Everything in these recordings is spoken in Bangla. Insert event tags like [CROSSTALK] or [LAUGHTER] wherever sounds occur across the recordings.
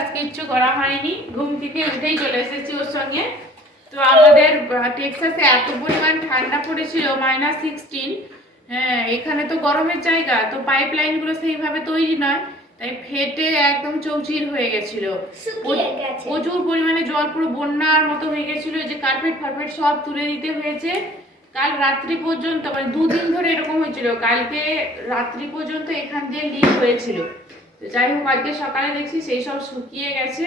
ব্রাশ কিচ্ছু করা হয়নি। ঘুম থেকে উঠেই চলে এসেছি ওর সঙ্গে। তো আমাদের টেক্সাসে এত পরিমাণ ঠান্ডা পড়েছিল মাইনাস সিক্সটিন হ্যাঁ এখানে তো গরমের জায়গা তো পাইপ লাইনগুলো সেইভাবে তৈরি নয়। তাই ফেটে একদম চৌচির হয়ে গেছিল। প্রচুর পরিমাণে জল পুরো বন্যার মতো হয়ে গেছিল যে কার্পেট ফার্পেট সব তুলে দিতে হয়েছে। কাল রাত্রি পর্যন্ত মানে দুদিন ধরে এরকম হয়েছিল কালকে রাত্রি পর্যন্ত এখান দিয়ে লিক হয়েছিল। তো যাই হোক আজকে সকালে দেখছি সেই সব শুকিয়ে গেছে।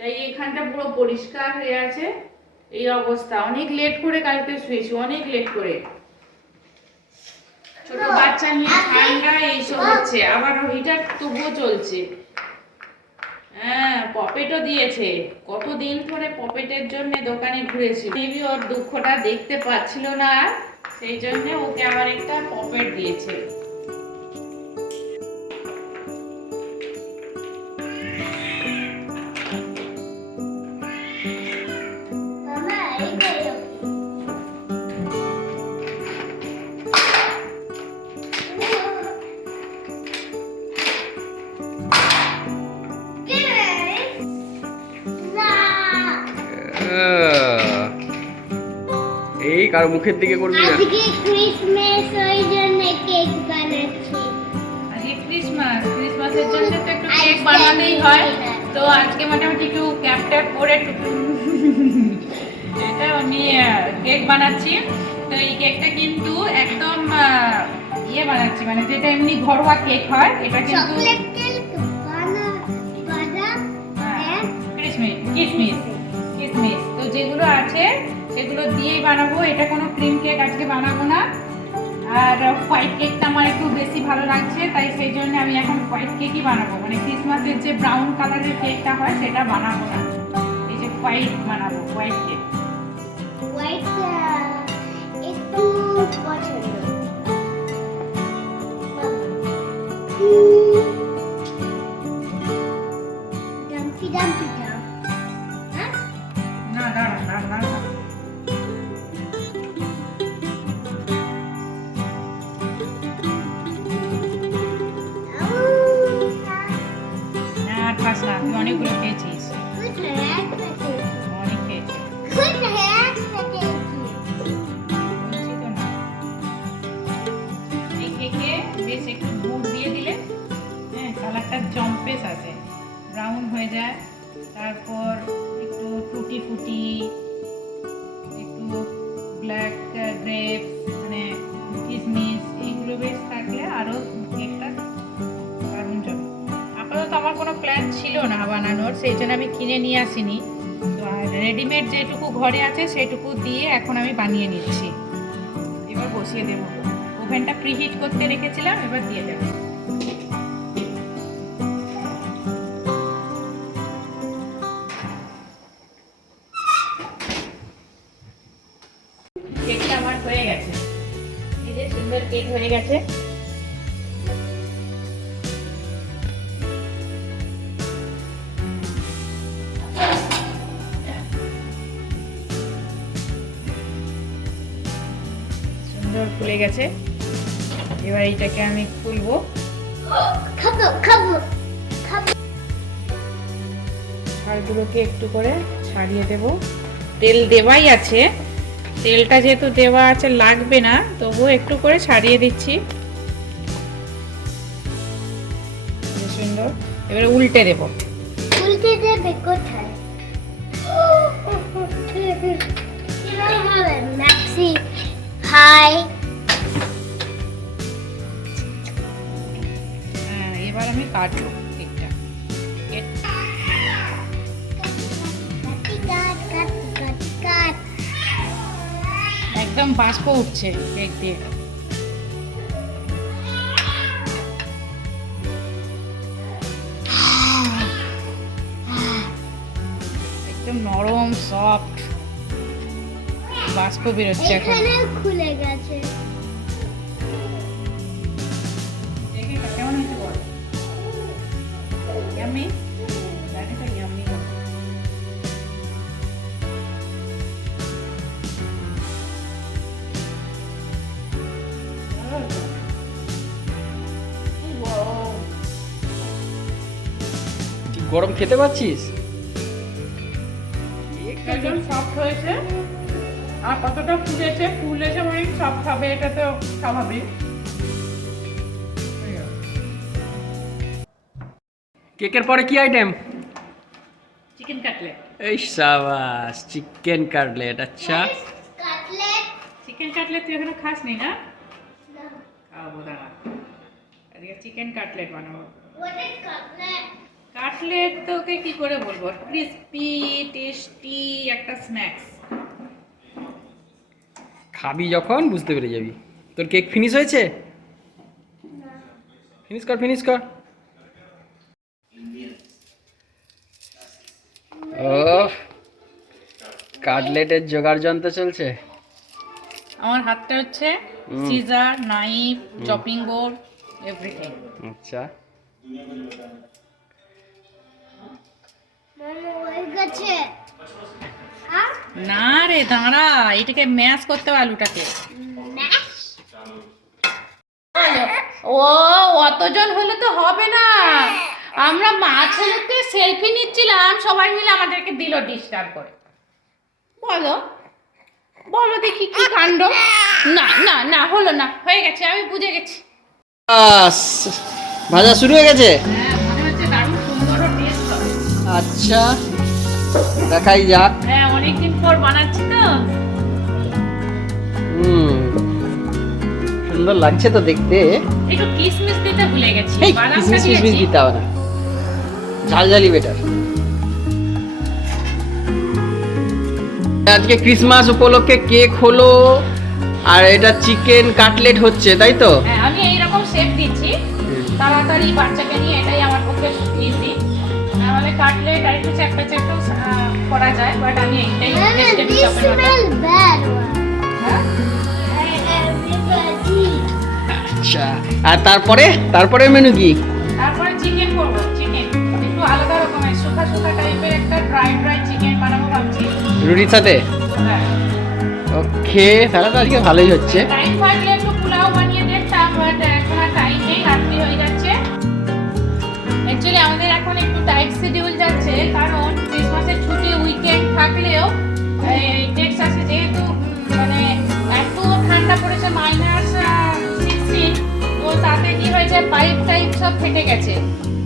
তাই এখানটা পুরো পরিষ্কার হয়ে আছে। এই অবস্থা। অনেক লেট করে কালকে শুয়েছি অনেক লেট করে। ছোট বাচ্চা নিয়ে ঠান্ডা এইসব হচ্ছে। আবার হিটার তবুও চলছে হ্যাঁ পপেটও দিয়েছে। কতদিন ধরে পপেটের জন্য দোকানে ঘুরেছি মেবি ওর দুঃখটা দেখতে পাচ্ছিল না সেই জন্য ওকে আবার একটা পপেট দিয়েছে। কারও মুখের দিকে করবি না। আজকে ক্রিসমাস ওই জন্য কেক বানাচ্ছি। আজকে ক্রিসমাস ক্রিসমাসের জন্য তো একটু কেক বানাতেই হয়। তো আজকে মোটামুটি একটু ক্যাপ ট্যাপ করে একটু এটা আমি কেক বানাচ্ছি। তো এই কেকটা কিন্তু একদম ইয়ে বানাচ্ছি মানে যেটা এমনি ঘরোয়া কেক হয় এটা কিন্তু চকলেট কেক বানাবো, এটা কোনো ক্রিম কেক আজকে বানাবো না। আর হোয়াইট কেকটা আমার একটু বেশি ভালো লাগছে, তাই সেই জন্য আমি এখন হোয়াইট কেকই বানাবো। মানে ক্রিসমাসের যে ব্রাউন কালারের কেকটা হয়, সেটা বানাবো না। এই যে হোয়াইট বানাবো হোয়াইট কেক তুই অনেকগুলো খেয়েছিস। অনেক খেয়েছিস। বেশ একটু গুড় দিয়ে দিলে হ্যাঁ কালারটা জম্পেস আসে। ব্রাউন হয়ে যায়। তারপর একটু টুটি ফুটি একটু ব্ল্যাক গ্রেপ আমার কোনো প্ল্যান ছিল না বানানোর, সেই জন্য আমি কিনে নিয়ে আসিনি। তো আর রেডিমেড যেটুকু ঘরে আছে, সেটুকু দিয়ে এখন আমি বানিয়ে নিচ্ছি। এবার বসিয়ে দেবো। ওভেনটা প্রিহিট করতে রেখেছিলাম, এবার দিয়ে দেবো। কেকটা আমার হয়ে গেছে। এই যে সুন্দর কেক হয়ে গেছে। ফুলে গেছে। এবার এইটাকে আমি খুলবো। ছালগুলোকে একটু করে ছাড়িয়ে দেব। তেল দেওয়াই আছে। তেলটা যেহেতু দেওয়া আছে লাগবে না তবুও একটু করে ছাড়িয়ে দিচ্ছি। বেশ সুন্দর। এবারে উল্টে দেব। উল্টে দেবে কোথায়? বাষ্প উঠছে কেক দিয়ে। একদম নরম সফট বাষ্প বেরোচ্ছে এখন। খুলে গেছে। কেমন হয়েছে বল? জানি গরম খেতে পাচ্ছিস? একদম সফট হয়েছে। আর কতটা ফুলেছে ফুলেছে মানে সফট হবে এটা তো স্বাভাবিক। কেকের পরে কি আইটেম চিকেন কাটলেট এই সাবাস চিকেন কাটলেট আচ্ছা। কাটলেট চিকেন কাটলেট তুই এখনও খাস নি? না। খাওয়াবো দাঁড়া। আজকে চিকেন কাটলেট বানাবো। কাটলেট কাটলেট তোকে কি করে বলব? ক্রিস্পি টেস্টি একটা স্ন্যাক্স খাবি যখন বুঝতে পেরে যাবি। তোর কেক ফিনিশ হয়েছে? ফিনিশ কর ফিনিশ কর। ও কাটলেটের জোগাড় যন্ত্র চলছে। আমার হাতটা হচ্ছে scissor knife chopping board everything আচ্ছা। না রে দাঁড়া এটাকে ম্যাশ করতে হবে আলুটাকে। ও অতজন হলে তো হবে না। আমরা মা ছেলেতে সেলফি নিচ্ছিলাম সবাই মিলে আমাদেরকে দিল ডিস্টার্ব করে। বলো বলো দেখি কি কাণ্ড। না না না হলো না হয়ে গেছে আমি বুঝে গেছি। ভাজা শুরু হয়ে গেছে? আচ্ছা দেখাই যাক। হ্যাঁ অনেকদিন পর বানাচ্ছি তো। হুম সুন্দর লাগছে তো দেখতে। একটু কিশমিশ দিতে ভুলে গেছি কিসমিস কিসমিস দিতে হবে না। ঝালঝালি বেটার আজকে ক্রিসমাস উপলক্ষে কেক হলো আর এটা চিকেন কাটলেট হচ্ছে তাই তো? হ্যাঁ আমি এইরকম শেপ দিচ্ছি। তাড়াতাড়ি বাচ্চাকে নিয়ে এটাই আমার পক্ষে ইজি নাহলে কাটলেট আর একটু চ্যাপটা চ্যাপটা করা যায় বাট আমি এইটাই ব্যাড হ্যাঁ? এভরিবডি আচ্ছা আর তারপরে তারপরে মেনু কি? তারপরে চিকেন করব চিকেন একটু আলাদা রকমের শুকা শুকা টাইপের একটা ড্রাই ড্রাই চিকেন বানাবো ভাবছি। রুটির সাথে? হ্যাঁ। ওকে তাহলে তো আজকে ভালোই হচ্ছে। টাইম থাকলে এখন একটু টাইট শিডিউল যাচ্ছে, কারণ ক্রিসমাসের ছুটি উইকেন্ড থাকলেও টেক্সাসে যেহেতু মানে এত ঠান্ডা পড়েছে মাইনাস সিক্সটিন তো তাতে কি হয়েছে পাইপ টাইপ সব ফেটে গেছে।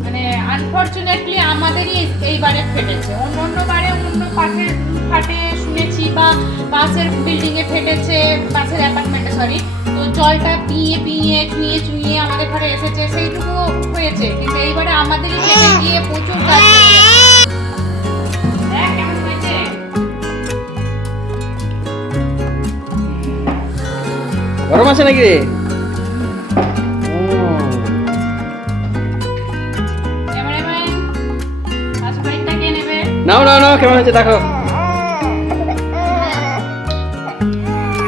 মানে আনফর্চুনেটলি আমাদেরই এইবারে ফেটেছে। অন্য অন্য বারে, অন্য পাশের ফাটে শুনেছি, বা বাসের বিল্ডিং এ ফেটেছে, বাসের অ্যাপার্টমেন্টে সরি তো জলটা পিয়ে পিয়ে চুইয়ে চুইয়ে আমাদের ঘরে এসেছে। সেইটুকু হয়েছে কিন্তু এইবারে আমাদেরই ফেটে গিয়ে প্রচুর কাজ হয়ে হয়েছে। গরম আছে নাকি রে? নাও নাও নাও কেমন হচ্ছে দেখো। [LAUGHS]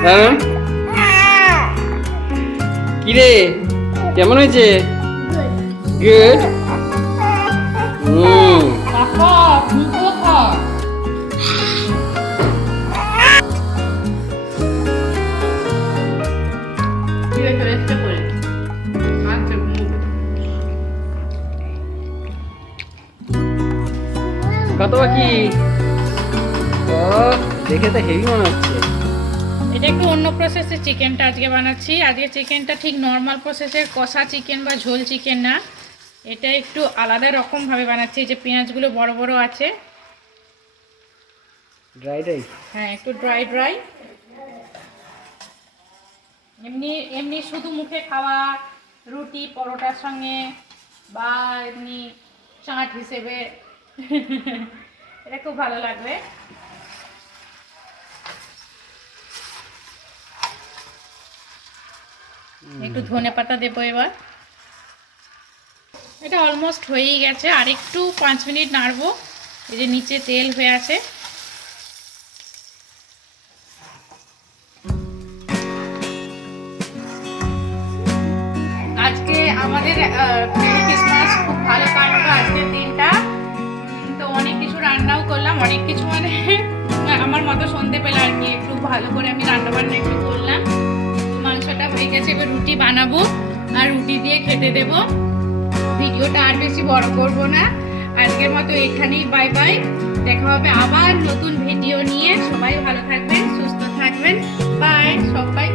দাঁড়ান। কি রে কেমন হয়েছে? গুড হুম। করে আচ্ছা কত বাকি? দেখে তো হেভি মনে হচ্ছে। এটা একটু অন্য প্রসেসের চিকেনটা আজকে বানাচ্ছি। আজকে চিকেনটা ঠিক নর্মাল প্রসেসের কষা চিকেন বা ঝোল চিকেন না। এটা একটু আলাদা রকমভাবে বানাচ্ছি। এই যে পেঁয়াজগুলো বড় বড় আছে। ড্রাই ড্রাই হ্যাঁ একটু ড্রাই ড্রাই এমনি এমনি শুধু মুখে খাওয়া রুটি পরোটার সঙ্গে বা এমনি চাট হিসেবে। এটা খুব ভালো লাগবে। একটু ধনে পাতা দেবো এবার। এটা অলমোস্ট হয়েই গেছে। আর একটু পাঁচ মিনিট নাড়বো। এই যে নিচে তেল হয়ে আছে। আজকে আমাদের ক্রিসমাস খুব ভালো কাটলো আজকের দিনটা। তো অনেক কিছু রান্নাও করলাম। অনেক কিছু মানে আমার মতো শুনতে পেলে আর কি একটু ভালো করে আমি রান্না বান্না একটু করলাম। হয়ে গেছে এবার রুটি বানাবো আর রুটি দিয়ে খেতে দেব। ভিডিওটা আর বেশি বড় করব না। আজকের মতো এখানেই বাই বাই। দেখা হবে আবার নতুন ভিডিও নিয়ে। সবাই ভালো থাকবেন, সুস্থ থাকবেন। বাই সবাই